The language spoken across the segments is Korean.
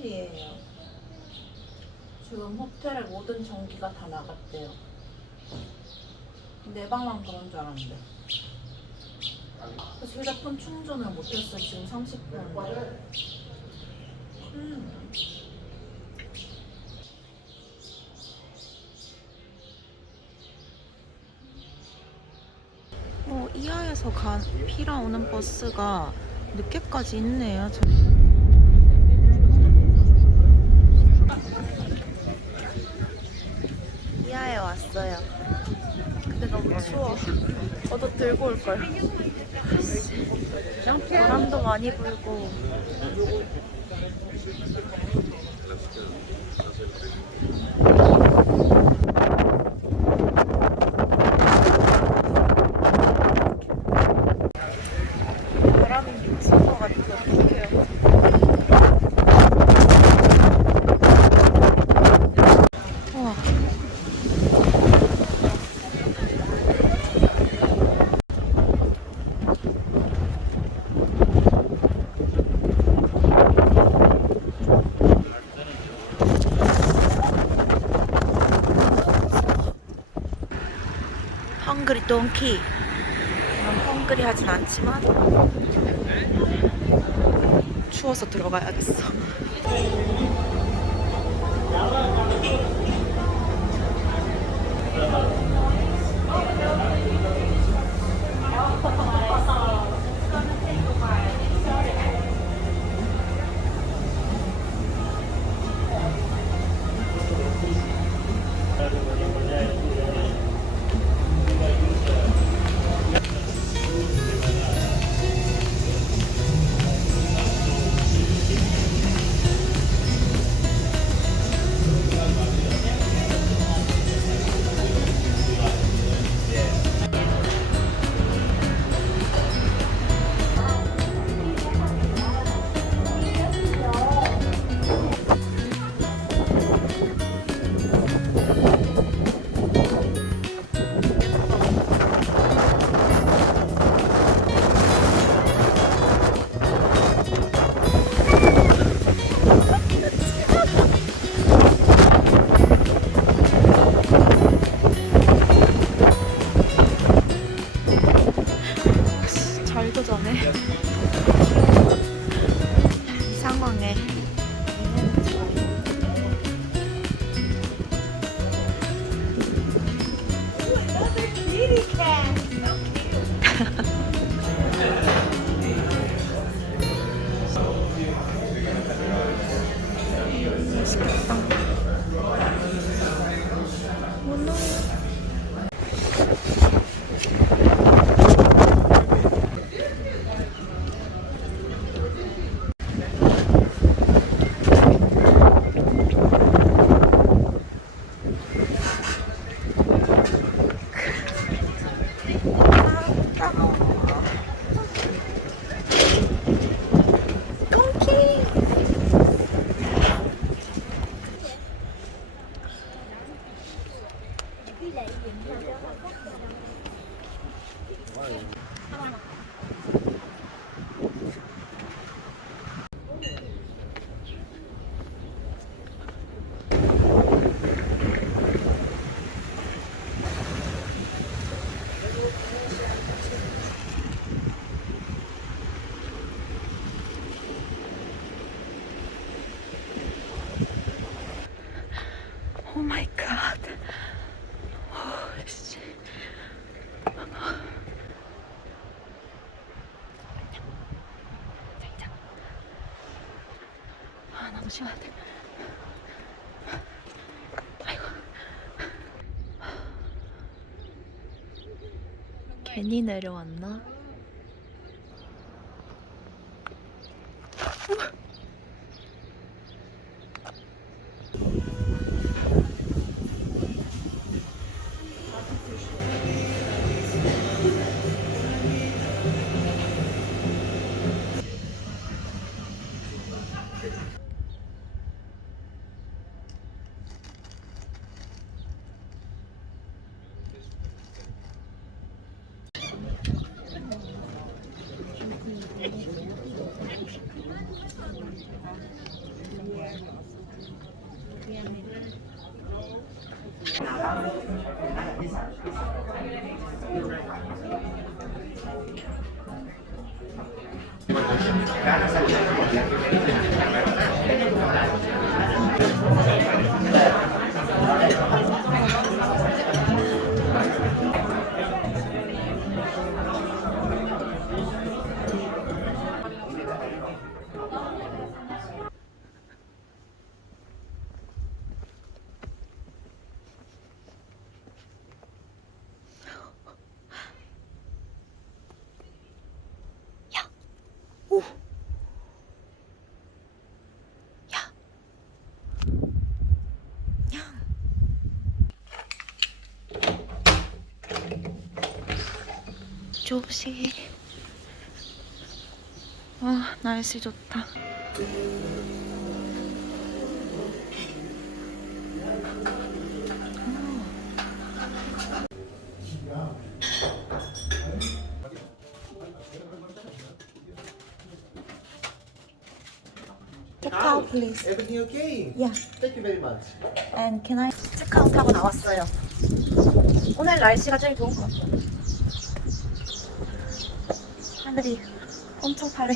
생일이에요. 지금 호텔의 모든 전기가 다 나갔대요. 내 방만 그런 줄 알았는데. 그래서 휴대폰 충전을 못했어. 지금 30분인데. 이하에서 피라 오는 버스가 늦게까지 있네요. 이하에 왔어요. 근데 너무 추워. 옷 들고 올걸. 바람도 많이 불고. 바람이 미친 것 같아서 어떡해요. 우와. 헝그리 동키. 난 헝그리 하진 않지만 추워서 들어가야겠어. 잘도 자네. 이 상황에 오 마이 갓. 씨. 너무 시원하다. 아이고. 괜히 내려왔나? 오. 야. 냥. 조식. 와, 날씨 좋다. 체크아웃 please. Everything okay? Yeah. Thank you very much. And can I 체크아웃하고 나왔어요. 오늘 날씨가 제일 좋은 것 같아요. 하늘이 엄청 파래.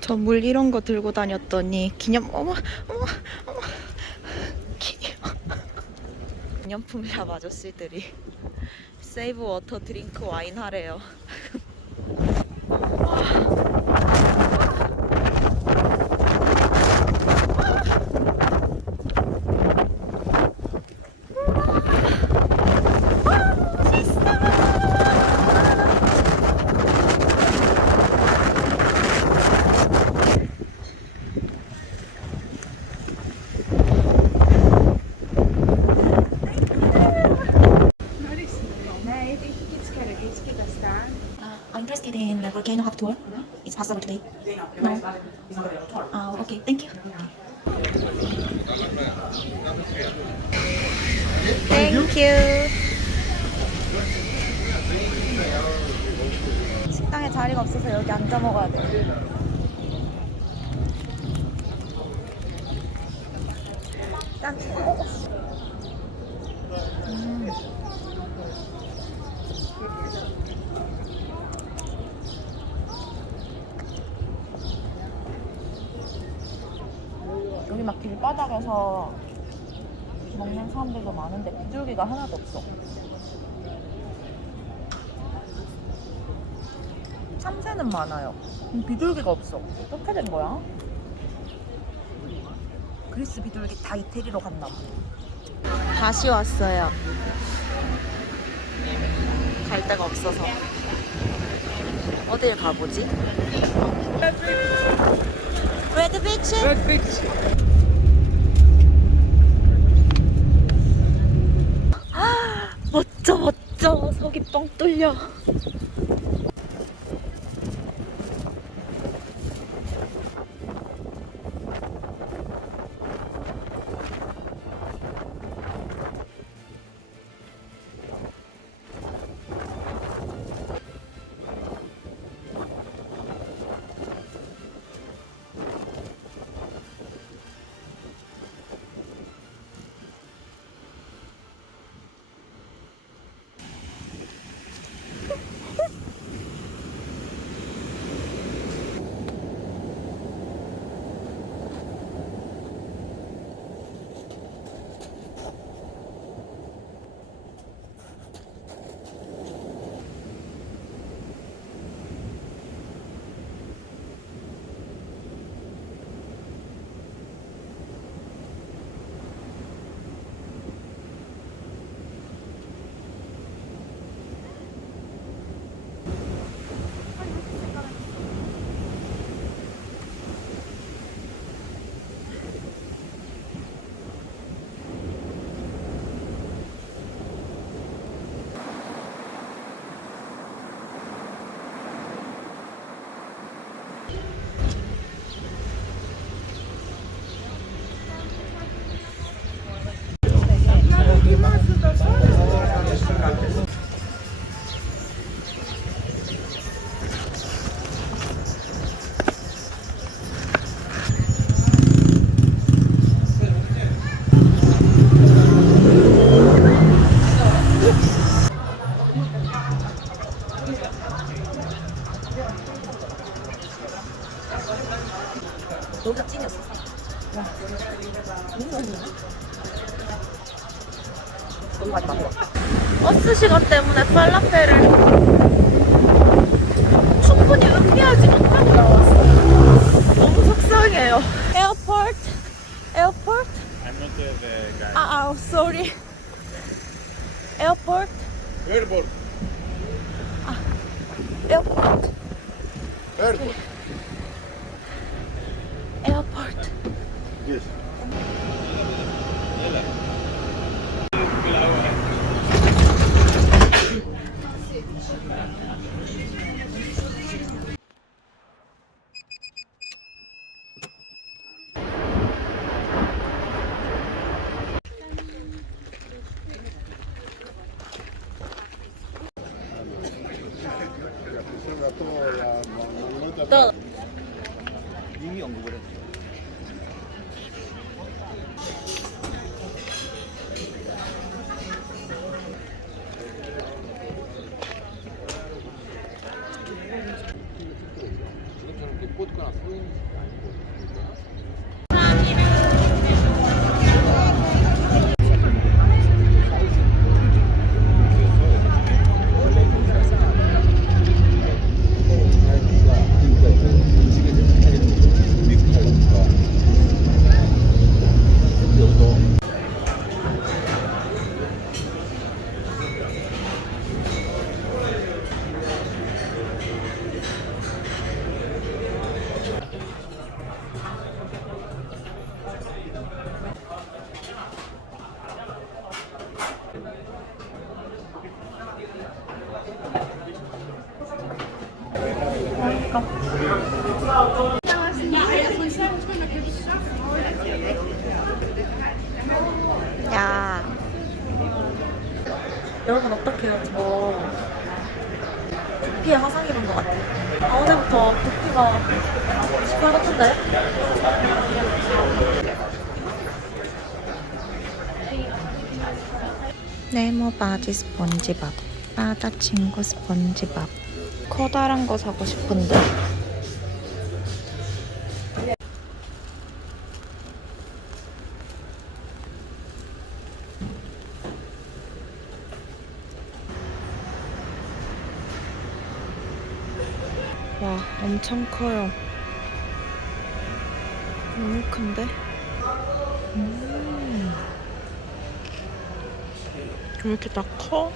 저 물 이런 거 들고 다녔더니 어머 기념품 샵 아저씨들이 세이브 워터 드링크 와인 하래요. I'm interested in the volcano hub tour. It's possible today. No. Oh, okay. Thank you. Thank you. 식당에 자리가 없어서 여기 앉아 먹어야 돼. 짠. 여기 막 길바닥에서 먹는 사람들도 많은데 비둘기가 하나도 없어. 참새는 많아요. 비둘기가 없어. 어떻게 된 거야? 그리스 비둘기 다 이태리로 갔나 봐. 다시 왔어요. 갈 데가 없어서. 어딜 가보지? 레드 비치? Red Beach. 멋져. 속이 뻥 뚫려. 여기가 찐이었어. 와. 너무 맛있네. 너무 많이 마셔. 버스 시간 때문에 팔라페를 충분히 음미하지 못하고 나왔어. 너무 속상해요. 에어포트. 에어포트. I'm not the guy. sorry. 에어포트. Airport. 에어포트. Airport. 에어포트. Yes. 또. 이미 언급을 했어. 지금처럼 꽂거나 쏘이는 게 아니고. 야. 여러분 어떡해요? 저 두피에 화상 입은 것 같아요. 어제부터 두피가 시뻘겋던데? 네모 바지 스펀지밥. 바다 친구 스펀지밥. 커다란 거 사고 싶은데. 와, 엄청 커요. 너무 큰데? 왜 이렇게 다 커?